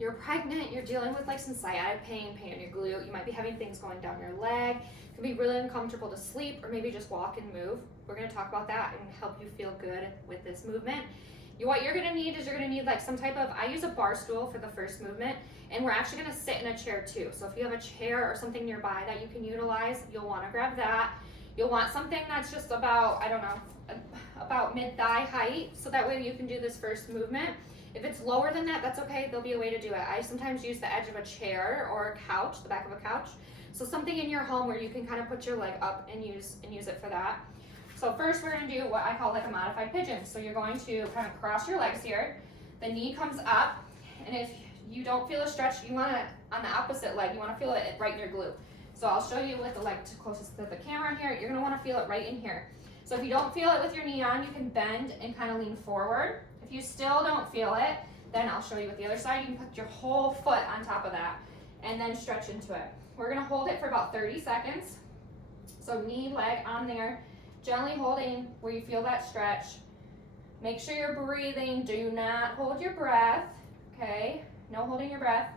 you're pregnant, you're dealing with like some sciatic pain, pain in your glute, you might be having things going down your leg, it can be really uncomfortable to sleep or maybe just walk and move. We're gonna talk about that and help you feel good with this movement. What you're gonna need is you're gonna need like some type of, I use a bar stool for the first movement, and we're actually gonna sit in a chair too. So if you have a chair or something nearby that you can utilize, you'll wanna grab that. You'll want something that's just about, I don't know, about mid-thigh height, so that way you can do this first movement. If it's lower than that, that's okay, there'll be a way to do it. I sometimes use the edge of a chair or a couch, the back of a couch. So something in your home where you can kind of put your leg up and use it for that. So first we're gonna do what I call like a modified pigeon. So you're going to kind of cross your legs here. The knee comes up, and if you don't feel a stretch, you wanna, on the opposite leg, you wanna feel it right in your glute. So I'll show you with the leg closest to the camera here. You're gonna wanna feel it right in here. So if you don't feel it with your knee on, you can bend and kind of lean forward. If you still don't feel it, then I'll show you with the other side. You can put your whole foot on top of that and then stretch into it. We're gonna hold it for about 30 seconds. So knee, leg on there. Gently holding where you feel that stretch. Make sure you're breathing. Do not hold your breath, okay? No holding your breath.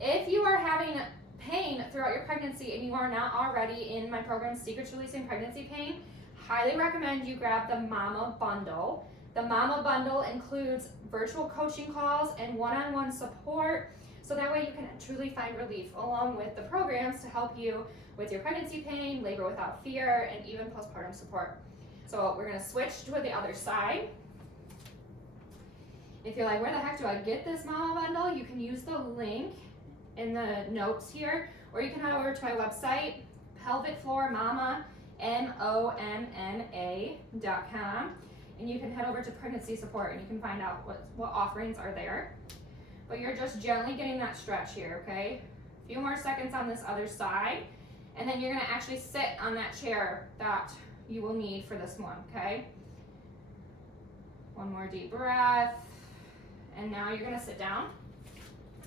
If you are having pain throughout your pregnancy and you are not already in my program, Secrets Releasing Pregnancy Pain, highly recommend you grab the Mama Bundle. The Mama Bundle includes virtual coaching calls and one-on-one support, so that way you can truly find relief along with the programs to help you with your pregnancy pain, labor without fear, and even postpartum support. So we're gonna switch to the other side. If you're like, where the heck do I get this Mama Bundle? You can use the link in the notes here, or you can head over to my website, Pelvic Floor Mama, MOMNA.com, and you can head over to pregnancy support and you can find out what offerings are there. But you're just gently getting that stretch here, okay? A few more seconds on this other side, and then you're gonna actually sit on that chair that you will need for this one, okay? One more deep breath, and now you're gonna sit down.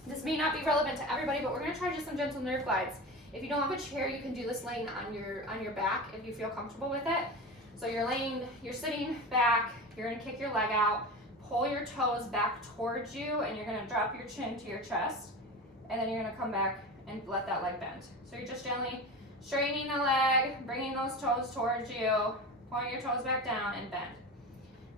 This may not be relevant to everybody, but we're gonna try just some gentle nerve glides. If you don't have a chair, you can do this laying on your back if you feel comfortable with it. So you're sitting back, you're gonna kick your leg out, pull your toes back towards you, and you're gonna drop your chin to your chest, and then you're gonna come back and let that leg bend. So you're just gently straightening the leg, bringing those toes towards you, pulling your toes back down and bend.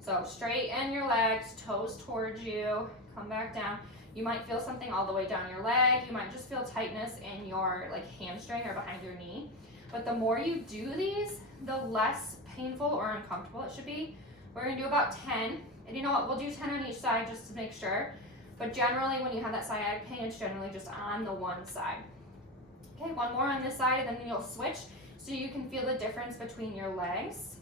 So straighten your legs, toes towards you, come back down. You might feel something all the way down your leg. You might just feel tightness in your like hamstring or behind your knee. But the more you do these, the less painful or uncomfortable it should be. We're gonna do about 10. And you know what, we'll do 10 on each side just to make sure. But generally when you have that sciatic pain, it's generally just on the one side. Okay, one more on this side, and then you'll switch so you can feel the difference between your legs.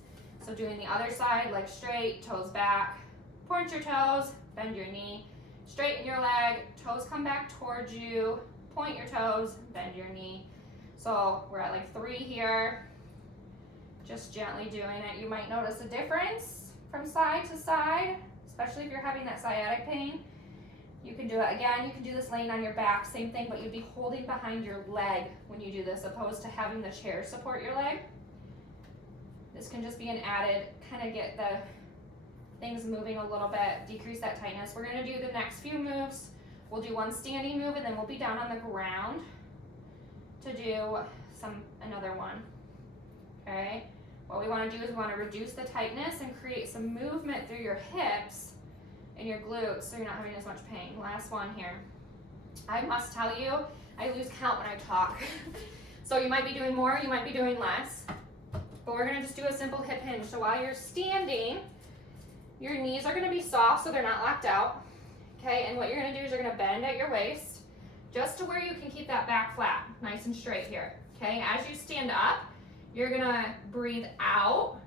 So doing the other side, leg straight, toes back, point your toes, bend your knee, straighten your leg, toes come back towards you, point your toes, bend your knee. So we're at like 3 here, just gently doing it. You might notice a difference from side to side, especially if you're having that sciatic pain. You can do it again, you can do this laying on your back, same thing, but you'd be holding behind your leg when you do this, opposed to having the chair support your leg. This can just be an added, kind of get the things moving a little bit, decrease that tightness. We're gonna do the next few moves. We'll do one standing move, and then we'll be down on the ground to do another one, okay? What we wanna do is we wanna reduce the tightness and create some movement through your hips and your glutes so you're not having as much pain. Last one here. I must tell you, I lose count when I talk. So you might be doing more, you might be doing less, but we're gonna just do a simple hip hinge. So while you're standing, your knees are gonna be soft so they're not locked out, okay? And what you're gonna do is you're gonna bend at your waist just to where you can keep that back flat, nice and straight here, okay? As you stand up, you're gonna breathe out,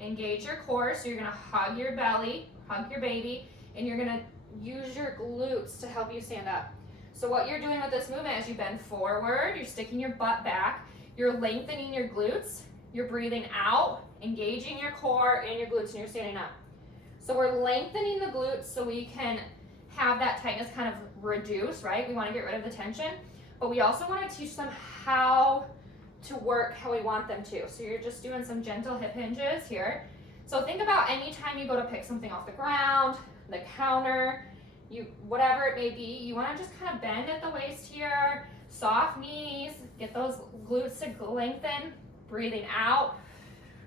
engage your core, so you're gonna hug your belly, hug your baby, and you're gonna use your glutes to help you stand up. So what you're doing with this movement is you bend forward, you're sticking your butt back, you're lengthening your glutes, you're breathing out, engaging your core and your glutes, and you're standing up. So we're lengthening the glutes so we can have that tightness kind of reduce, right? We wanna get rid of the tension, but we also wanna teach them how to work how we want them to. So you're just doing some gentle hip hinges here. So think about any time you go to pick something off the ground, the counter, whatever it may be, you want to just kind of bend at the waist here, soft knees, get those glutes to lengthen, breathing out,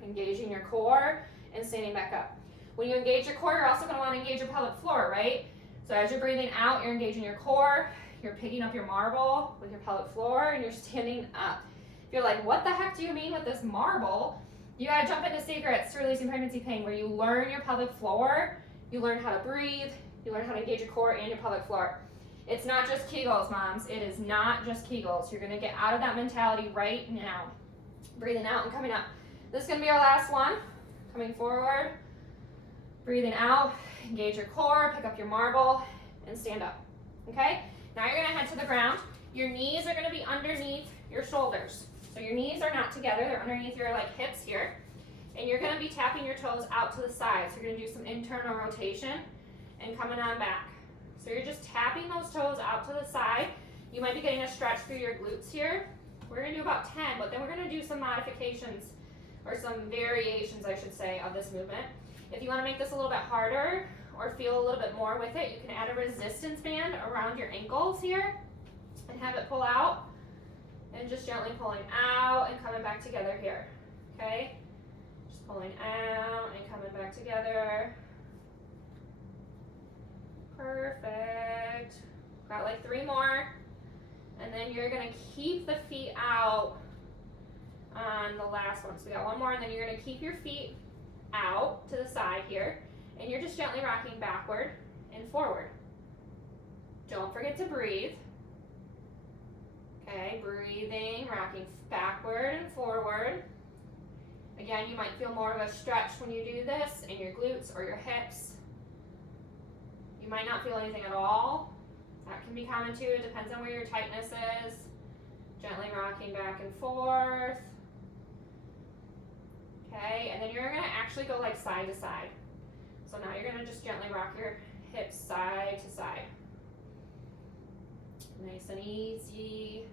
engaging your core, and standing back up. When you engage your core, you're also going to want to engage your pelvic floor, right? So as you're breathing out, you're engaging your core, you're picking up your marble with your pelvic floor, and you're standing up. If you're like, what the heck do you mean with this marble? You got to jump into Secrets to Releasing Pregnancy Pain, where you learn your pelvic floor, you learn how to breathe, you learn how to engage your core and your pelvic floor. It's not just Kegels, moms. It is not just Kegels. You're going to get out of that mentality right now. Breathing out and coming up. This is going to be our last one. Coming forward, breathing out, engage your core, pick up your marble, and stand up. Okay? Now you're going to head to the ground. Your knees are going to be underneath your shoulders. So your knees are not together. They're underneath your hips here. And you're going to be tapping your toes out to the side. So you're going to do some internal rotation and coming on back. So you're just tapping those toes out to the side. You might be getting a stretch through your glutes here. We're going to do about 10, but then we're going to do some modifications, or some variations, I should say, of this movement. If you want to make this a little bit harder or feel a little bit more with it, you can add a resistance band around your ankles here and have it pull out, and just gently pulling out and coming back together here. Okay? Just pulling out and coming back together. Perfect. Got like 3 more. And then you're going to keep the feet out on the last one. So we got 1 more, and then you're going to keep your feet out to the side here. And you're just gently rocking backward and forward. Don't forget to breathe. Okay, breathing, rocking backward and forward. Again, you might feel more of a stretch when you do this in your glutes or your hips. You might not feel anything at all. That can be common too. It depends on where your tightness is. Gently rocking back and forth. Okay, and then you're going to actually go like side to side. So now you're going to just gently rock your hips side to side. Nice and easy.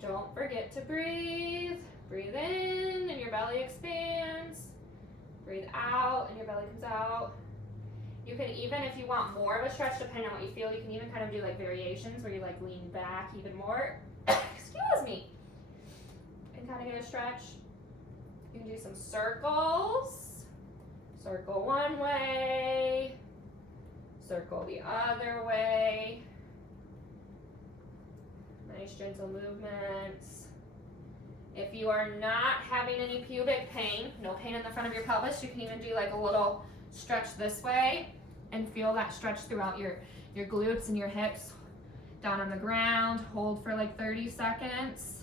Don't forget to breathe. Breathe in and your belly expands. Breathe out and your belly comes out. You can even, if you want more of a stretch, depending on what you feel, you can even kind of do like variations where you like lean back even more. Excuse me. And kind of get a stretch. You can do some circles. Circle one way. Circle the other way. Nice gentle movements. If you are not having any pubic pain, no pain in the front of your pelvis, you can even do like a little stretch this way and feel that stretch throughout your glutes and your hips. Down on the ground, hold for like 30 seconds.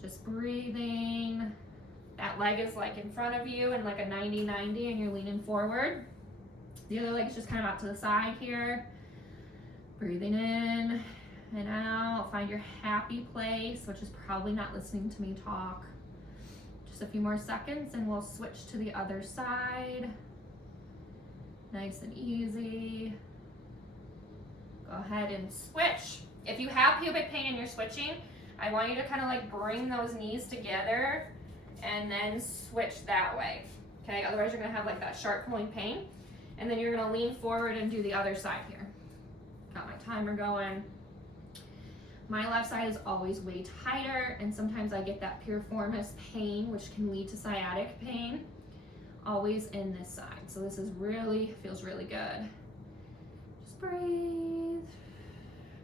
Just breathing. That leg is like in front of you in like a 90-90 and you're leaning forward. The other leg is just kind of out to the side here. Breathing in and out. Find your happy place, which is probably not listening to me talk. Just a few more seconds and we'll switch to the other side. Nice and easy. Go ahead and switch. If you have pubic pain and you're switching, I want you to kind of like bring those knees together and then switch that way. Okay, otherwise you're gonna have like that sharp pulling pain. And then you're gonna lean forward and do the other side here. Got my timer going. My left side is always way tighter, and sometimes I get that piriformis pain, which can lead to sciatic pain. Always in this side. So this is feels really good. Just breathe.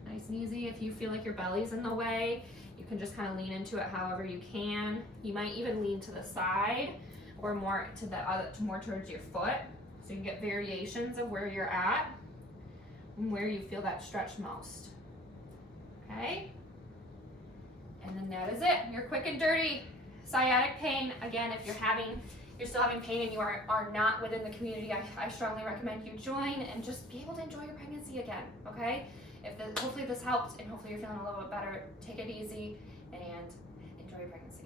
Nice and easy. If you feel like your belly's in the way, you can just kind of lean into it however you can. You might even lean to the side or more to the other, more towards your foot. So you can get variations of where you're at and where you feel that stretch most. Okay? And then that is it. Your quick and dirty sciatic pain. Again, if you're still having pain and you are not within the community, I strongly recommend you join and just be able to enjoy your pregnancy again, okay? Hopefully this helped and hopefully you're feeling a little bit better. Take it easy and enjoy your pregnancy.